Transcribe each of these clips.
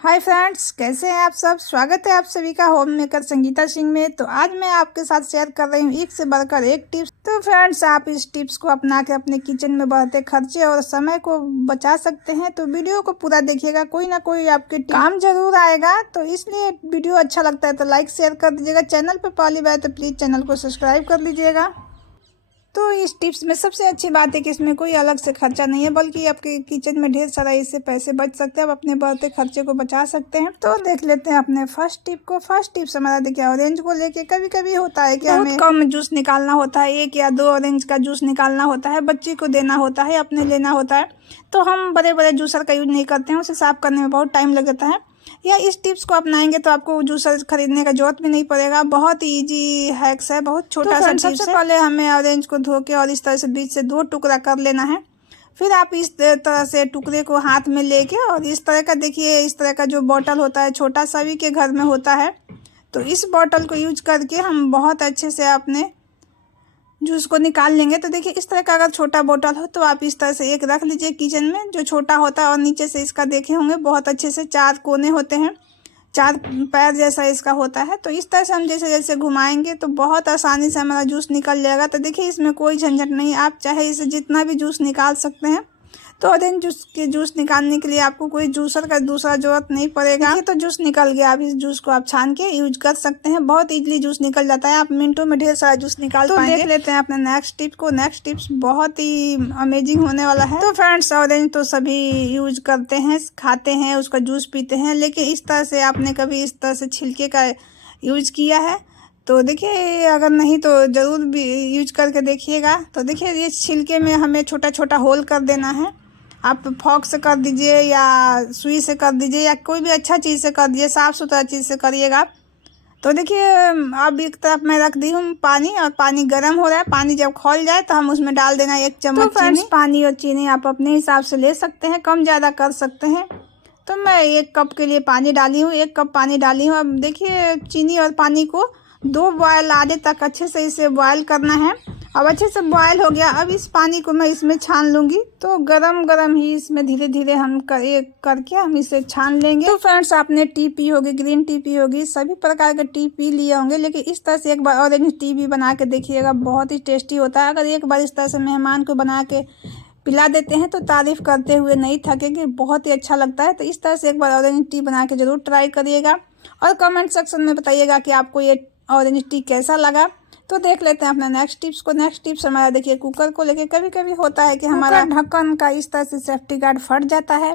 Hi friends, कैसे हैं आप सब। स्वागत है आप सभी का होम मेकर संगीता सिंह में। तो आज मैं आपके साथ शेयर कर रही हूँ एक से बढ़कर एक टिप्स। तो फ्रेंड्स, आप इस टिप्स को अपना के अपने किचन में बढ़ते खर्चे और समय को बचा सकते हैं। तो वीडियो को पूरा देखिएगा, कोई ना कोई आपके काम जरूर आएगा। तो इसलिए वीडियो अच्छा लगता है तो लाइक शेयर कर दीजिएगा। चैनल पर पहली बार तो प्लीज़ चैनल को सब्सक्राइब कर लीजिएगा। तो इस टिप्स में सबसे अच्छी बात है कि इसमें कोई अलग से खर्चा नहीं है, बल्कि आपके किचन में ढेर सारा इससे पैसे बच सकते हैं। आप अपने बढ़ते खर्चे को बचा सकते हैं। तो देख लेते हैं अपने फर्स्ट टिप को। फर्स्ट टिप्स हमारा देखिए ऑरेंज को लेके कभी कभी होता है कि हमें कम जूस निकालना होता है, 1 या 2 ऑरेंज का जूस निकालना होता है, बच्चे को देना होता है, अपने लेना होता है। तो हम बड़े बड़े जूसर का यूज नहीं करते हैं, उसे साफ करने में बहुत टाइम लग जाता है। या इस टिप्स को अपनाएंगे तो आपको जूसर खरीदने का जरूरत भी नहीं पड़ेगा। बहुत ही इजी हैक्स है, बहुत छोटा सा टिप्स है। सबसे पहले हमें ऑरेंज को धो के और इस तरह से बीच से 2 टुकड़ा कर लेना है। फिर आप इस तरह से टुकड़े को हाथ में लेके और इस तरह का देखिए, इस तरह का जो बॉटल होता है छोटा, सभी के घर में होता है। तो इस बॉटल को यूज करके हम बहुत अच्छे से अपने जूस को निकाल लेंगे। तो देखिए इस तरह का अगर छोटा बोतल हो तो आप इस तरह से एक रख लीजिए किचन में, जो छोटा होता है। और नीचे से इसका देखे होंगे बहुत अच्छे से 4 कोने होते हैं, 4 पैर जैसा इसका होता है। तो इस तरह से हम जैसे जैसे घुमाएंगे तो बहुत आसानी से हमारा जूस निकल जाएगा। तो देखिए इसमें कोई झंझट नहीं, आप चाहे इसे जितना भी जूस निकाल सकते हैं। तो ऑरेंज जूस निकालने के लिए आपको कोई जूसर का दूसरा जरूरत नहीं पड़ेगा। देखिए तो जूस निकल गया। अब इस जूस को आप छान के यूज कर सकते हैं, बहुत इजीली जूस निकल जाता है। आप मिनटों में ढेर सारा जूस निकाल पाएंगे। देख लेते हैं अपने नेक्स्ट टिप को। नेक्स्ट टिप्स बहुत ही अमेजिंग होने वाला है। तो फ्रेंड्स, ऑरेंज तो सभी यूज करते हैं, खाते हैं, उसका जूस पीते हैं, लेकिन इस तरह से आपने कभी इस तरह से छिलके का यूज किया है? तो देखिए अगर नहीं तो ज़रूर भी यूज करके देखिएगा। तो देखिए ये छिलके में हमें छोटा छोटा होल कर देना है। आप फॉक से कर दीजिए या सुई से कर दीजिए या कोई भी अच्छा चीज़ से कर दीजिए, साफ़ सुथरा चीज़ से करिएगा। तो देखिए अब एक तरफ मैं रख दी हूँ पानी, और पानी गर्म हो रहा है। पानी जब खौल जाए तो हम उसमें डाल देना 1 चम्मच चीनी। पानी और चीनी आप अपने हिसाब से ले सकते हैं, कम ज़्यादा कर सकते हैं। तो मैं 1 कप के लिए पानी डाली हूँ, 1 कप पानी डाली हूँ। अब देखिए चीनी और पानी को 2 बॉयल आधे तक अच्छे से इसे बॉयल करना है। अब अच्छे से बॉयल हो गया। अब इस पानी को मैं इसमें छान लूँगी। तो गरम गरम ही इसमें धीरे धीरे हम करके हम इसे छान लेंगे। तो फ्रेंड्स, आपने टी पी होगी, ग्रीन टी पी होगी, सभी प्रकार के टी पी लिए होंगे, लेकिन इस तरह से एक बार ऑरेंज टी भी बना के देखिएगा, बहुत ही टेस्टी होता है। अगर एक बार इस तरह से मेहमान को बना के पिला देते हैं तो तारीफ़ करते हुए नहीं थकेंगे, बहुत ही अच्छा लगता है। तो इस तरह से एक बार ऑरेंज टी बना के ज़रूर ट्राई करिएगा और कमेंट सेक्शन में बताइएगा कि आपको ये ऑरेंज टी कैसा लगा। तो देख लेते हैं अपना नेक्स्ट टिप्स को। नेक्स्ट टिप्स हमारा देखिए कुकर को लेके कभी कभी होता है कि हमारा ढक्कन का इस तरह से सेफ्टी गार्ड फट जाता है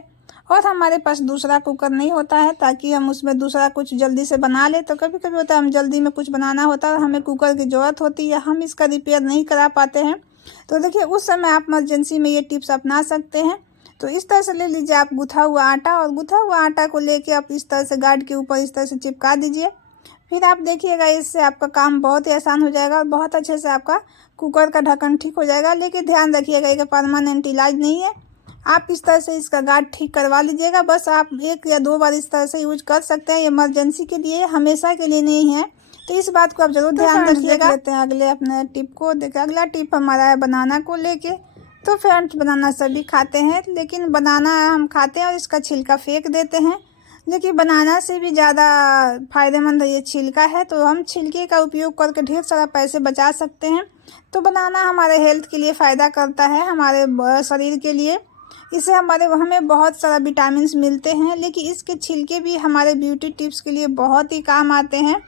और हमारे पास दूसरा कुकर नहीं होता है ताकि हम उसमें दूसरा कुछ जल्दी से बना ले। तो कभी कभी होता है हम जल्दी में कुछ बनाना होता है, हमें कुकर की ज़रूरत होती है, हम इसका रिपेयर नहीं करा पाते हैं। तो देखिए उस समय आप इमरजेंसी में ये टिप्स अपना सकते हैं। तो इस तरह से ले लीजिए आप गुथा हुआ आटा, और गुथा हुआ आटा को लेके आप इस तरह से गार्ड के ऊपर इस तरह से चिपका दीजिए। फिर आप देखिएगा इससे आपका काम बहुत ही आसान हो जाएगा और बहुत अच्छे से आपका कुकर का ढक्कन ठीक हो जाएगा। लेकिन ध्यान रखिएगा ये परमानेंट इलाज नहीं है, आप इस तरह से इसका गार्ड ठीक करवा लीजिएगा। बस आप 1 या 2 बार इस तरह से यूज कर सकते हैं, ये इमरजेंसी के लिए, हमेशा के लिए नहीं है। तो इस बात को आप जरूर ध्यान रखिएगा। लेते हैं अगले अपने टिप को। देखिए अगला टिप हमारा है बनाना को लेके। तो फ्रेंड्स, बनाना सभी खाते हैं, लेकिन बनाना हम खाते हैं और इसका छिलका फेंक देते हैं। लेकिन बनाना से भी ज़्यादा फायदेमंद ये छिलका है। तो हम छिलके का उपयोग करके ढेर सारा पैसे बचा सकते हैं। तो बनाना हमारे हेल्थ के लिए फ़ायदा करता है, हमारे शरीर के लिए। इससे हमें बहुत सारा विटामिन्स मिलते हैं। लेकिन इसके छिलके भी हमारे ब्यूटी टिप्स के लिए बहुत ही काम आते हैं।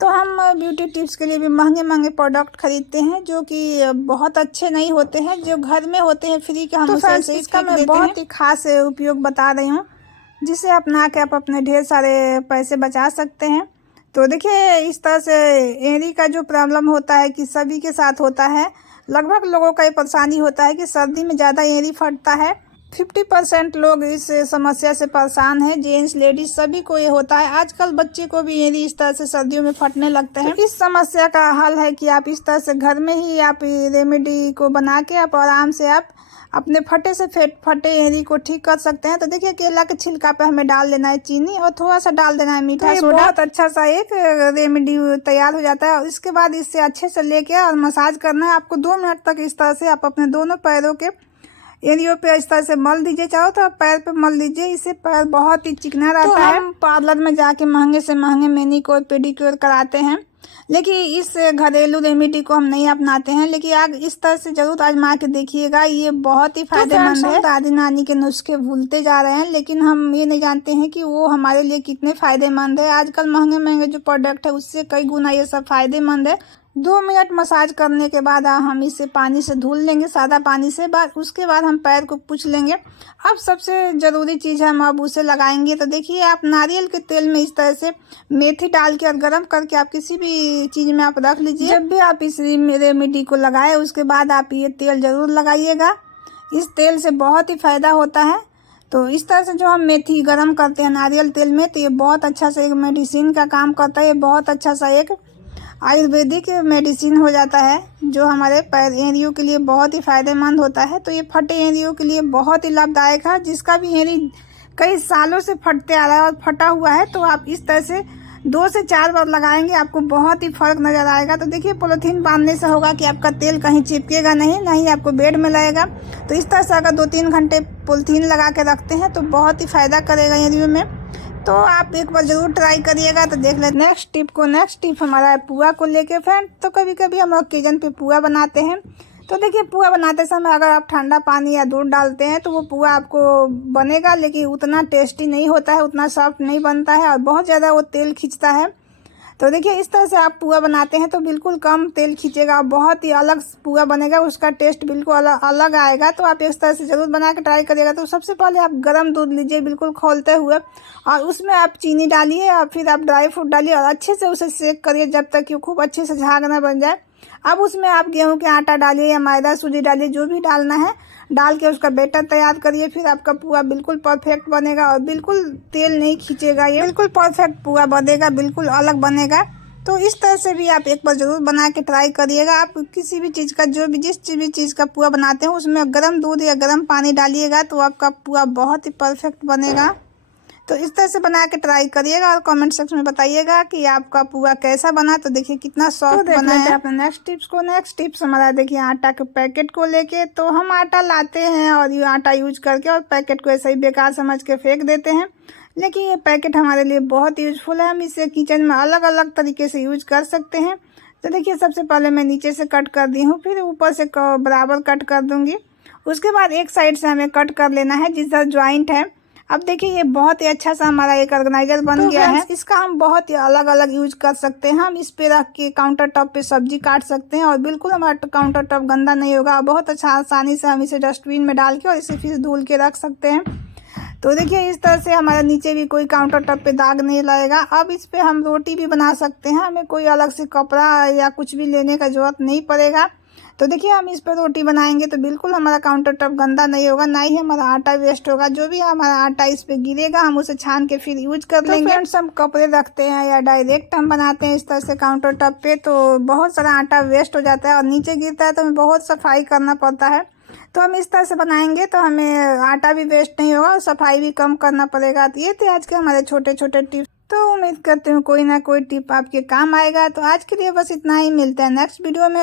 तो हम ब्यूटी टिप्स के लिए भी महंगे महंगे प्रोडक्ट खरीदते हैं जो कि बहुत अच्छे नहीं होते हैं, जो घर में होते हैं फ्री के, हम उसे इसका मैं बहुत ही खास उपयोग बता रही हूँ, जिसे अपना के आप अपने ढेर सारे पैसे बचा सकते हैं। तो देखिए इस तरह से एड़ी का जो प्रॉब्लम होता है कि सभी के साथ होता है, लगभग लोगों का ये परेशानी होता है कि सर्दी में ज़्यादा एड़ी फटता है। 50% लोग इस समस्या से परेशान हैं, जेंट्स लेडीज सभी को ये होता है। आजकल बच्चे को भी एड़ी इस तरह से सर्दियों में फटने लगते हैं। तो इस समस्या का हल है कि आप इस तरह से घर में ही आप रेमेडी को बना के आप आराम से आप अपने फटे एड़ी को ठीक कर सकते हैं। तो देखिए केला के छिलका पे हमें डाल देना है चीनी और थोड़ा सा डाल देना है मीठा सोडा। बहुत अच्छा सा एक रेमेडी तैयार हो जाता है। और इसके बाद इससे अच्छे से लेके और मसाज करना है आपको 2 मिनट तक। इस तरह से आप अपने दोनों पैरों के एरियो पे इस तरह से मल दीजिए, चाहो तो आप पैर पे मल दीजिए, इससे पैर बहुत ही चिकना रहता है। हम पार्लर में जाके महंगे से महंगे मैनीक्योर पेडिक्योर कराते हैं, लेकिन इस घरेलू रेमेडी को हम नहीं अपनाते हैं, लेकिन आप इस तरह से जरूर आजमा के देखिएगा, ये बहुत ही फायदेमंद है। दादी नानी के नुस्खे भूलते जा रहे हैं, लेकिन हम ये नहीं जानते हैं कि वो हमारे लिए कितने फायदेमंद है। आजकल महंगे महंगे जो प्रोडक्ट है उससे कई गुना ये सब फायदेमंद है। 2 मिनट मसाज करने के बाद हम इसे पानी से धुल लेंगे, सादा पानी से। उसके बाद हम पैर को पोंछ लेंगे। अब सबसे ज़रूरी चीज़ है, हम अब उसे लगाएंगे। तो देखिए, आप नारियल के तेल में इस तरह से मेथी डाल के और गर्म करके आप किसी भी चीज़ में आप रख लीजिए। जब भी आप इस रेमेडी को लगाए उसके बाद आप ये तेल ज़रूर लगाइएगा। इस तेल से बहुत ही फ़ायदा होता है। तो इस तरह से जो हम मेथी गर्म करते हैं नारियल तेल में, तो ये बहुत अच्छा सा एक मेडिसिन का काम करता है। ये बहुत अच्छा सा एक आयुर्वेदिक मेडिसिन हो जाता है, जो हमारे पैर एड़ियों के लिए बहुत ही फायदेमंद होता है। तो ये फटे एड़ियों के लिए बहुत ही लाभदायक है। जिसका भी एड़ी कई सालों से फटते आ रहा है और फटा हुआ है, तो आप इस तरह से 2 से 4 बार लगाएंगे, आपको बहुत ही फर्क नज़र आएगा। तो देखिए, पॉलीथीन बांधने से होगा कि आपका तेल कहीं चिपकेगा नहीं, ना ही आपको बेड में लगेगा। तो इस तरह से अगर 2-3 घंटे पॉलीथीन लगा के रखते हैं तो बहुत ही फ़ायदा करेगा एड़ियों में। तो आप एक बार ज़रूर ट्राई करिएगा। तो देख लें नेक्स्ट टिप हमारा है पुआ को लेके फ्रेंड। तो कभी कभी हम ओकेजन पे पुआ बनाते हैं। तो देखिए, पुआ बनाते समय अगर आप ठंडा पानी या दूध डालते हैं तो वो पुआ आपको बनेगा, लेकिन उतना टेस्टी नहीं होता है, उतना सॉफ्ट नहीं बनता है और बहुत ज़्यादा वो तेल खींचता है। तो देखिए, इस तरह से आप पुआ बनाते हैं तो बिल्कुल कम तेल खींचेगा और बहुत ही अलग पुआ बनेगा, उसका टेस्ट बिल्कुल अलग आएगा। तो आप इस तरह से ज़रूर बना के ट्राई करिएगा। तो सबसे पहले आप गर्म दूध लीजिए बिल्कुल खौलते हुए, और उसमें आप चीनी डालिए और फिर आप ड्राई फ्रूट डालिए और अच्छे से उसे सेक करिए जब तक कि वो खूब अच्छे से झाग ना बन जाए। अब उसमें आप गेहूं के आटा डालिए या मैदा सूजी डालिए, जो भी डालना है डाल के उसका बैटर तैयार करिए। फिर आपका पुआ बिल्कुल परफेक्ट बनेगा और बिल्कुल तेल नहीं खींचेगा। ये बिल्कुल परफेक्ट पुआ बनेगा, बिल्कुल अलग बनेगा। तो इस तरह से भी आप एक बार ज़रूर बना के ट्राई करिएगा। आप किसी भी चीज़ का जिस भी चीज़ का पुआ बनाते हैं उसमें गर्म दूध या गर्म पानी डालिएगा तो आपका पुआ बहुत ही परफेक्ट बनेगा। तो इस तरह से बना के ट्राई करिएगा और कमेंट सेक्शन में बताइएगा कि आपका पुआ कैसा बना। तो देखिए कितना सॉफ्ट बना है। अपने नेक्स्ट टिप्स हमारा देखिए आटा के पैकेट को लेके। तो हम आटा लाते हैं और ये आटा यूज करके और पैकेट को ऐसे ही बेकार समझ के फेंक देते हैं, लेकिन ये पैकेट हमारे लिए बहुत यूजफुल है। हम इसे किचन में अलग अलग तरीके से यूज कर सकते हैं। तो देखिए, सबसे पहले मैं नीचे से कट कर दी हूँ, फिर ऊपर से बराबर कट कर दूंगी। उसके बाद एक साइड से हमें कट कर लेना है जिसका ज्वाइंट है। अब देखिए, ये बहुत ही अच्छा सा हमारा एक ऑर्गेनाइजर बन गया है। इसका हम बहुत ही अलग अलग यूज कर सकते हैं। हम इस पे रख के काउंटर टॉप पे सब्जी काट सकते हैं और बिल्कुल हमारा काउंटर टॉप गंदा नहीं होगा। बहुत अच्छा आसानी से हम इसे डस्टबिन में डाल के और इसे फिर धुल के रख सकते हैं। तो देखिए, इस तरह से हमारे नीचे भी कोई काउंटर टॉप पे दाग नहीं लगेगा। अब इस पे हम रोटी भी बना सकते हैं, हमें कोई अलग से कपड़ा या कुछ भी लेने का जरूरत नहीं पड़ेगा। तो देखिए, हम इस पर रोटी बनाएंगे तो बिल्कुल हमारा काउंटर टॉप गंदा नहीं होगा, ना ही हमारा आटा वेस्ट होगा। जो भी हमारा आटा इस पे गिरेगा हम उसे छान के फिर यूज कर लेंगे। फ्रेंड्स, हम कपड़े रखते हैं या डायरेक्ट हम बनाते हैं इस तरह से काउंटर टॉप पे, तो बहुत सारा आटा वेस्ट हो जाता है और नीचे गिरता है तो हमें बहुत सफाई करना पड़ता है। तो हम इस तरह से बनाएंगे तो हमें आटा भी वेस्ट नहीं होगा और सफाई भी कम करना पड़ेगा। तो ये थे आज के हमारे छोटे छोटे टिप्स। तो उम्मीद करते हूँ कोई ना कोई टिप आपके काम आएगा। तो आज के लिए बस इतना ही, मिलते हैं नेक्स्ट वीडियो में।